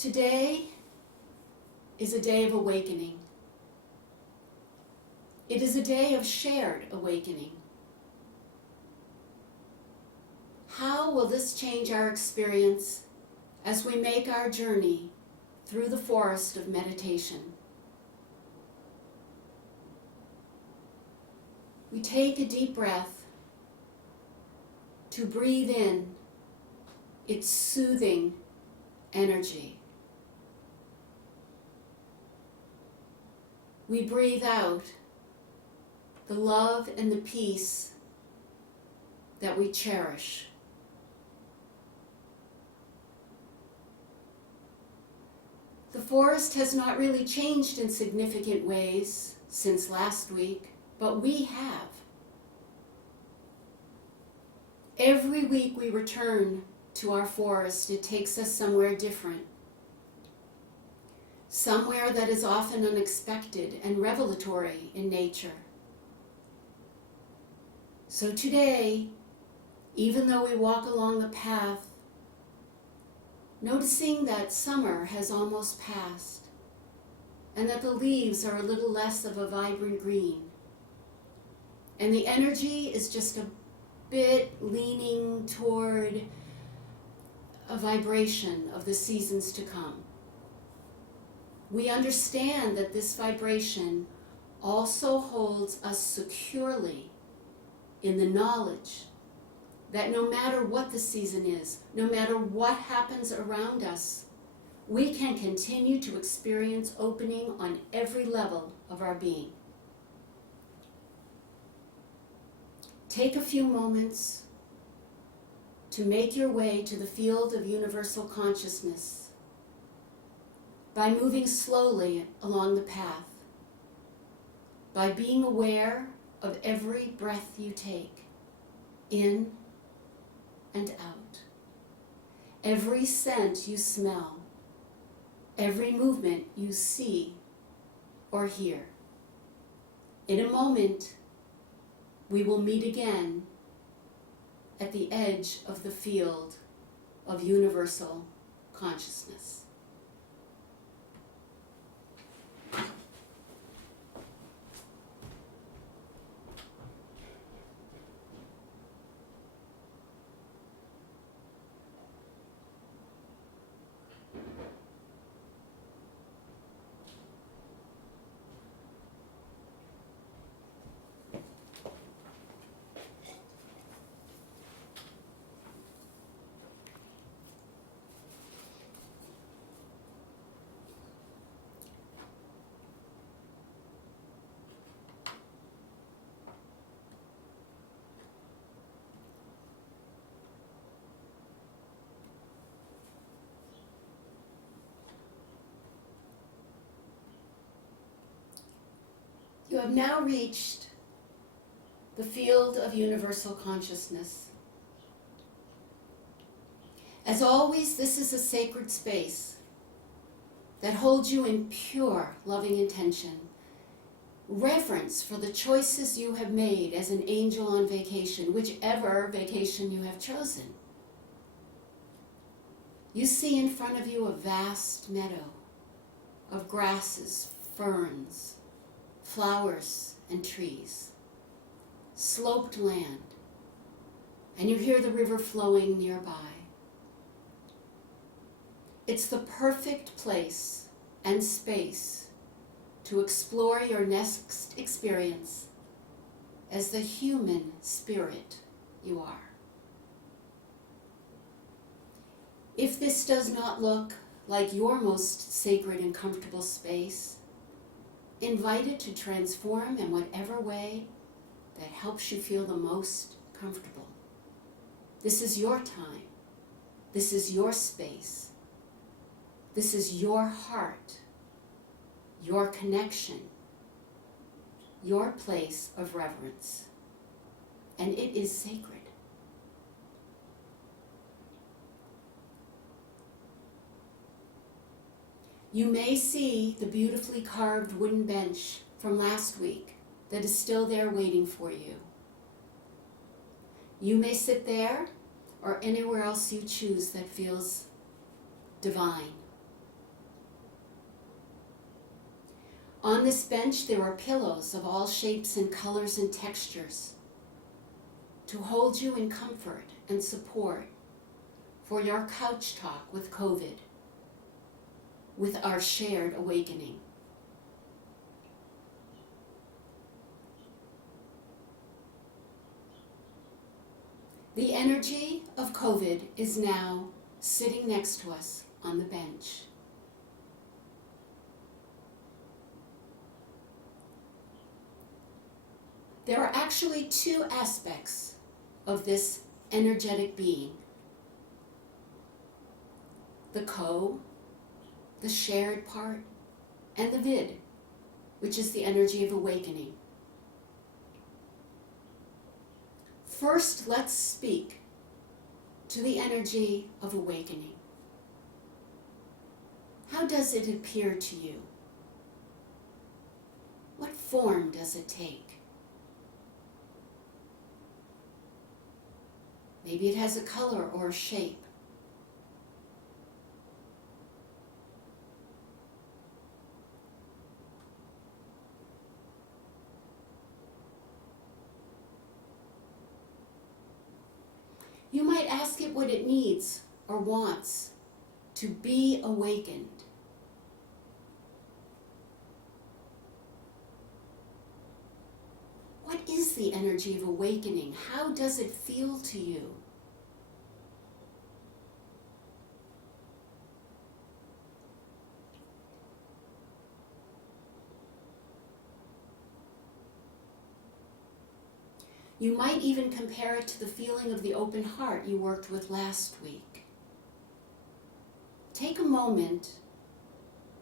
Today is a day of awakening. It is a day of shared awakening. How will this change our experience as we make our journey through the forest of meditation? We take a deep breath to breathe in its soothing energy. We breathe out the love and the peace that we cherish. The forest has not really changed in significant ways since last week, but we have. Every week we return to our forest, it takes us somewhere different. Somewhere that is often unexpected and revelatory in nature. So today, even though we walk along the path, noticing that summer has almost passed and that the leaves are a little less of a vibrant green, and the energy is just a bit leaning toward a vibration of the seasons to come. We understand that this vibration also holds us securely in the knowledge that no matter what the season is, no matter what happens around us, we can continue to experience opening on every level of our being. Take a few moments to make your way to the field of universal consciousness by moving slowly along the path, by being aware of every breath you take, in and out, every scent you smell, every movement you see or hear. In a moment, we will meet again at the edge of the field of universal consciousness. You have now reached the field of universal consciousness. As always, this is a sacred space that holds you in pure, loving intention, reverence for the choices you have made as an angel on vacation, whichever vacation you have chosen. You see in front of you a vast meadow of grasses, ferns, flowers and trees, sloped land, and you hear the river flowing nearby. It's the perfect place and space to explore your next experience as the human spirit you are. If this does not look like your most sacred and comfortable space, invite it to transform in whatever way that helps you feel the most comfortable. This is your time. This is your space. This is your heart, your connection, your place of reverence. And it is sacred. You may see the beautifully carved wooden bench from last week that is still there waiting for you. You may sit there or anywhere else you choose that feels divine. On this bench there are pillows of all shapes and colors and textures to hold you in comfort and support for your couch talk with Co-Vid, with our shared awakening. The energy of Co-Vid is now sitting next to us on the bench. There are actually two aspects of this energetic being. The co, the shared part, and the vid, which is the energy of awakening. First, let's speak to the energy of awakening. How does it appear to you? What form does it take? Maybe it has a color or a shape. You might ask it what it needs or wants to be awakened. What is the energy of awakening? How does it feel to you? You might even compare it to the feeling of the open heart you worked with last week. Take a moment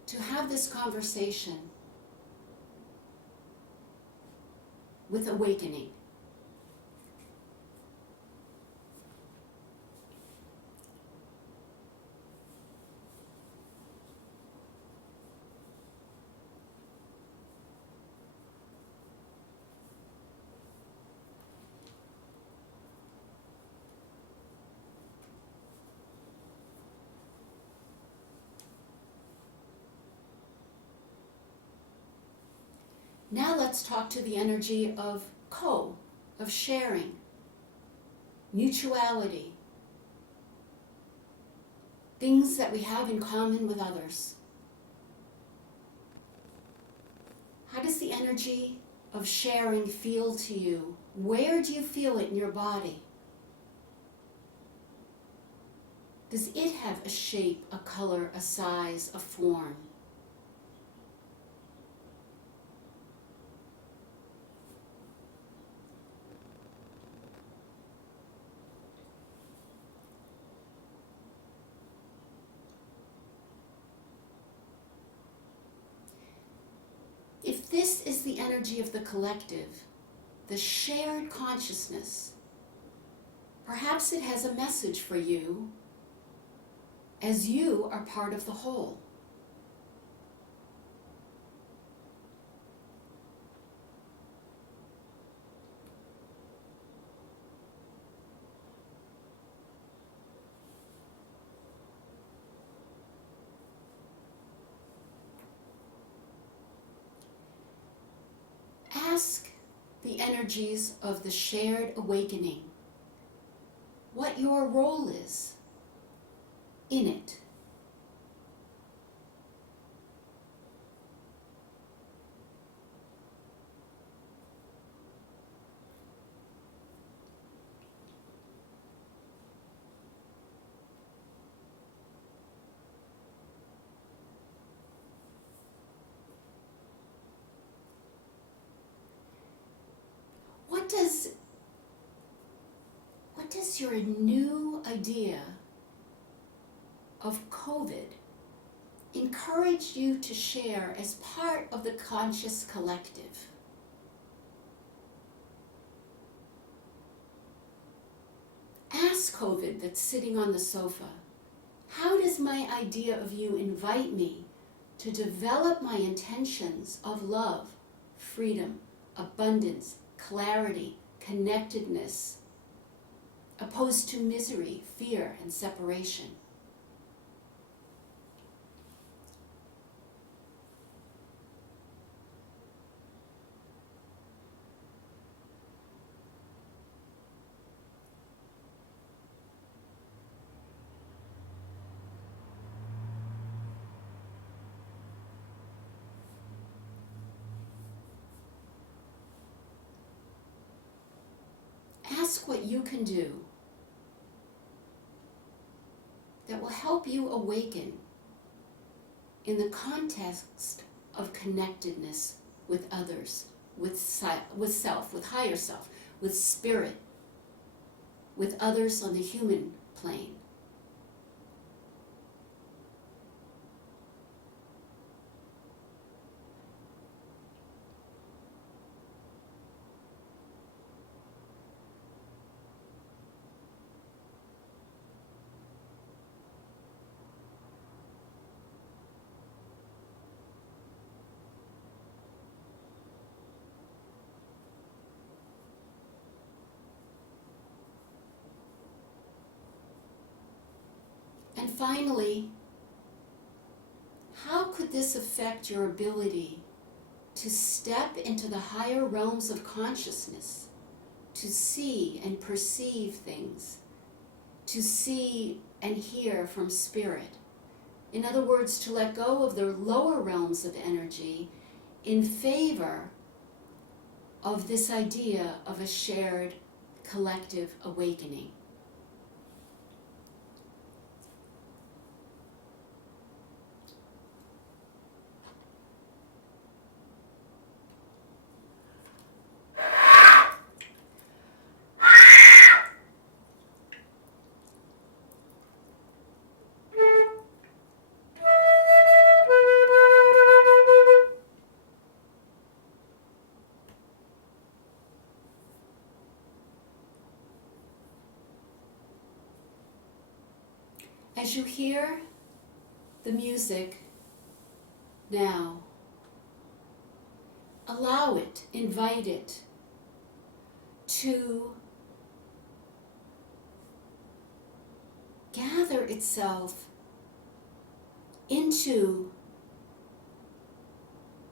to have this conversation with awakening. Now let's talk to the energy of co, of sharing, mutuality, things that we have in common with others. How does the energy of sharing feel to you? Where do you feel it in your body? Does it have a shape, a color, a size, a form? If this is the energy of the collective, the shared consciousness, perhaps it has a message for you as you are part of the whole. Ask the energies of the shared awakening what your role is in it. What does your new idea of Co-Vid encourage you to share as part of the conscious collective? Ask Co-Vid that's sitting on the sofa, how does my idea of you invite me to develop my intentions of love, freedom, abundance, clarity, connectedness, opposed to misery, fear, and separation? what you can do that will help you awaken in the context of connectedness with others, with self, with higher self, with spirit, with others on the human plane. And finally, how could this affect your ability to step into the higher realms of consciousness, to see and perceive things, to see and hear from spirit? In other words, to let go of the lower realms of energy in favor of this idea of a shared collective awakening. As you hear the music now, allow it, invite it to gather itself into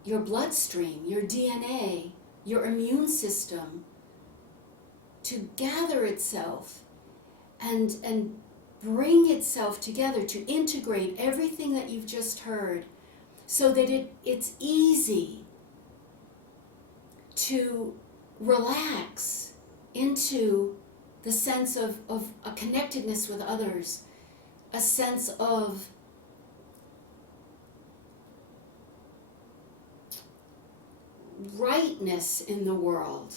your bloodstream, your DNA, your immune system, to gather itself and bring itself together, to integrate everything that you've just heard, so that it's easy to relax into the sense of a connectedness with others, a sense of rightness in the world.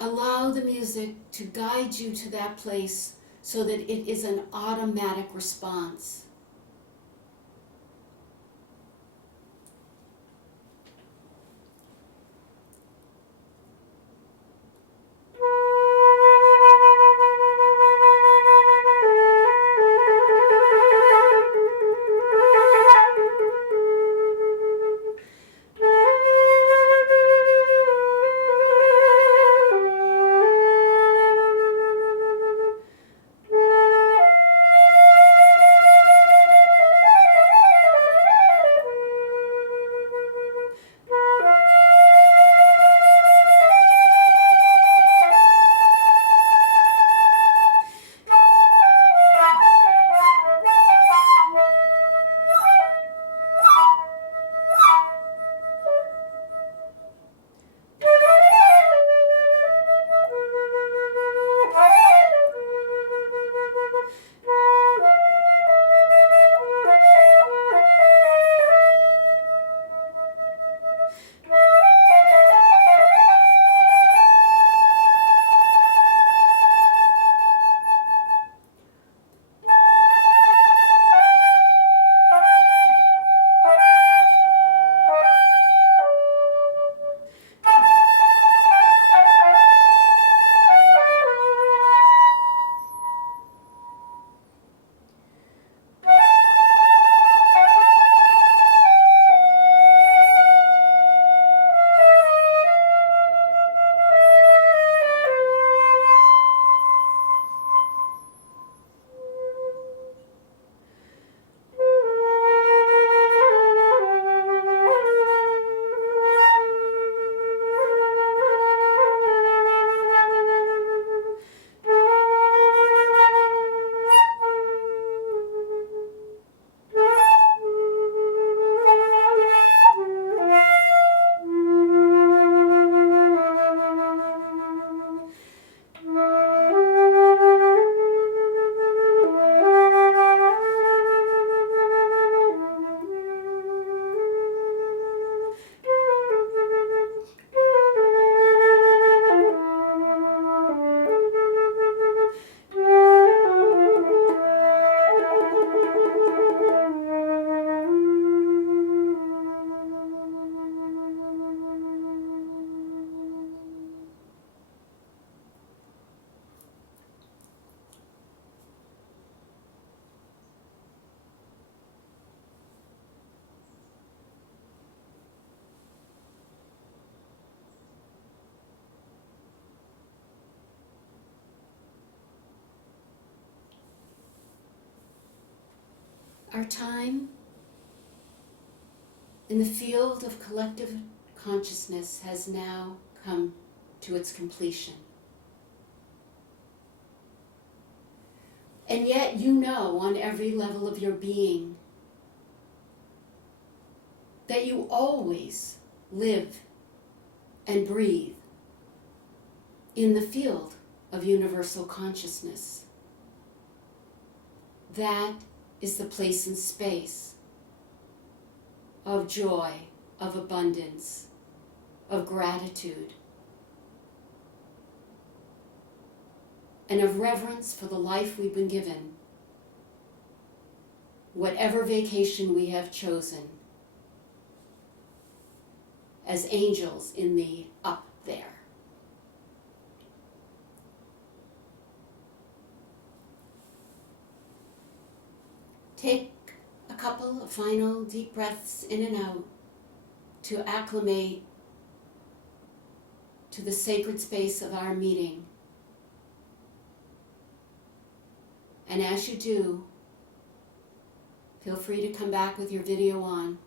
Allow the music to guide you to that place so that it is an automatic response. Our time in the field of collective consciousness has now come to its completion. And yet you know on every level of your being that you always live and breathe in the field of universal consciousness. That is the place and space of joy, of abundance, of gratitude, and of reverence for the life we've been given, whatever vacation we have chosen, as angels in the up there. Take a couple of final deep breaths in and out to acclimate to the sacred space of our meeting. And as you do, feel free to come back with your video on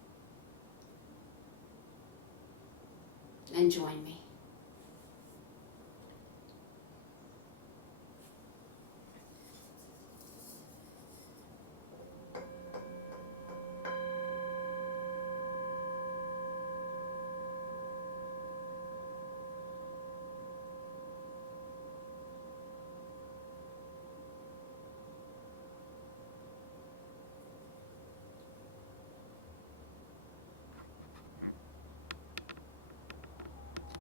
and join me.